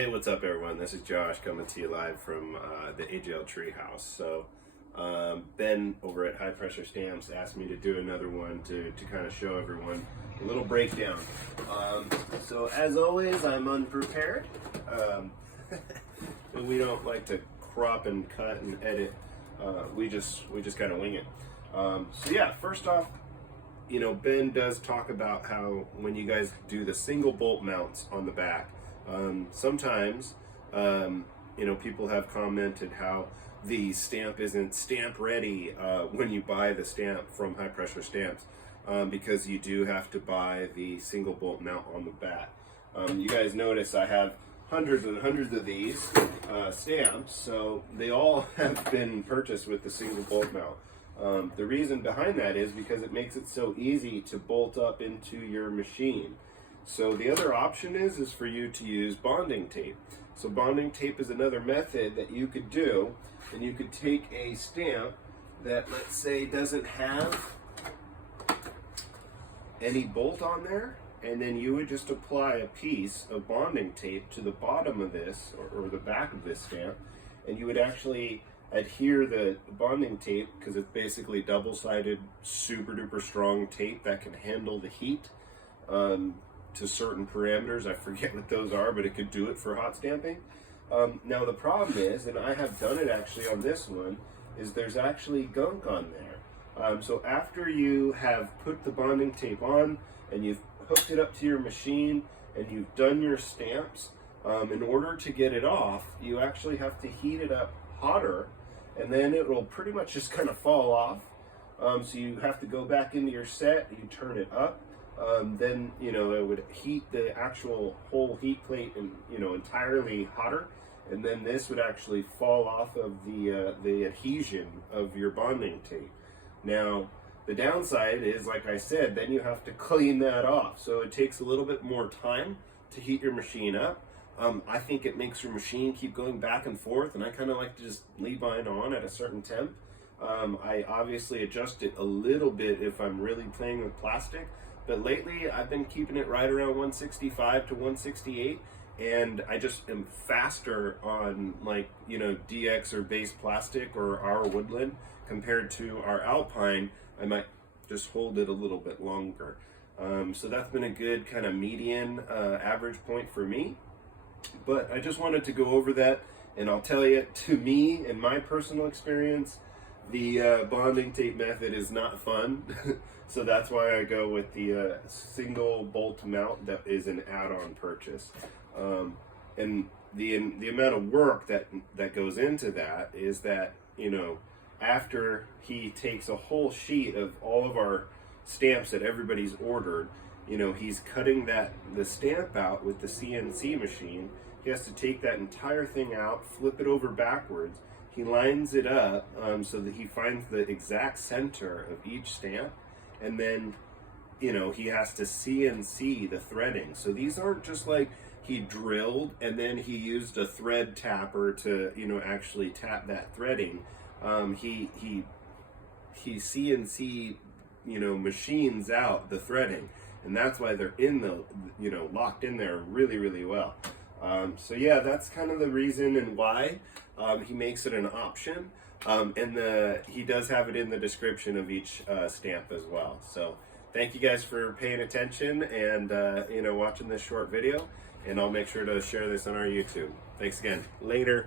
Hey, what's up everyone? This is Josh coming to you live from the AGL treehouse. So Ben over at High Pressure Stamps asked me to do another one to kind of show everyone a little breakdown. So as always, I'm unprepared. We don't like to crop and cut and edit. We just kind of wing it. So yeah, first off, you know, Ben does talk about how when you guys do the single bolt mounts on the back, sometimes, you know, people have commented how the stamp isn't stamp ready when you buy the stamp from High Pressure Stamps, because you do have to buy the single bolt mount on the back. You guys notice I have hundreds and hundreds of these stamps, so they all have been purchased with the single bolt mount. The reason behind that is because it makes it so easy to bolt up into your machine. So the other option is for you to use bonding tape. So bonding tape is another method that you could do, and you could take a stamp that, let's say, doesn't have any bolt on there, and then you would just apply a piece of bonding tape to the bottom of this, or the back of this stamp, and you would actually adhere the bonding tape, because it's basically double-sided, super duper strong tape that can handle the heat to certain parameters. I forget what those are, but it could do it for hot stamping. Now the problem is, and I have done it actually on this one, is there's actually gunk on there. So after you have put the bonding tape on and you've hooked it up to your machine and you've done your stamps, in order to get it off, you actually have to heat it up hotter, and then it will pretty much just kind of fall off. So you have to go back into your set, you turn it up, then, you know, it would heat the actual whole heat plate and, you know, entirely hotter, and then this would actually fall off of the adhesion of your bonding tape. Now the downside is, like I said, then you have to clean that off, so it takes a little bit more time to heat your machine up. I think it makes your machine keep going back and forth, and I kind of like to just leave mine on at a certain temp. I obviously adjust it a little bit if I'm really playing with plastic, but lately I've been keeping it right around 165 to 168, and I just am faster on, like, you know, DX or base plastic or our woodland compared to our alpine. I might just hold it a little bit longer. So that's been a good kind of median average point for me. But I just wanted to go over that, and I'll tell you, to me, in my personal experience, the bonding tape method is not fun. So that's why I go with the single bolt mount that is an add-on purchase. And the amount of work that goes into that is that, you know, after he takes a whole sheet of all of our stamps that everybody's ordered, you know, he's cutting the stamp out with the CNC machine. He has to take that entire thing out, flip it over backwards. He lines it up so that he finds the exact center of each stamp, and then, you know, he has to CNC the threading. So these aren't just like he drilled and then he used a thread tapper to, you know, actually tap that threading. He CNC, you know, machines out the threading, and that's why they're in the, you know, locked in there really, really well. So yeah, that's kind of the reason and why he makes it an option. And he does have it in the description of each stamp as well. So thank you guys for paying attention and you know, watching this short video, and I'll make sure to share this on our YouTube. Thanks again. Later.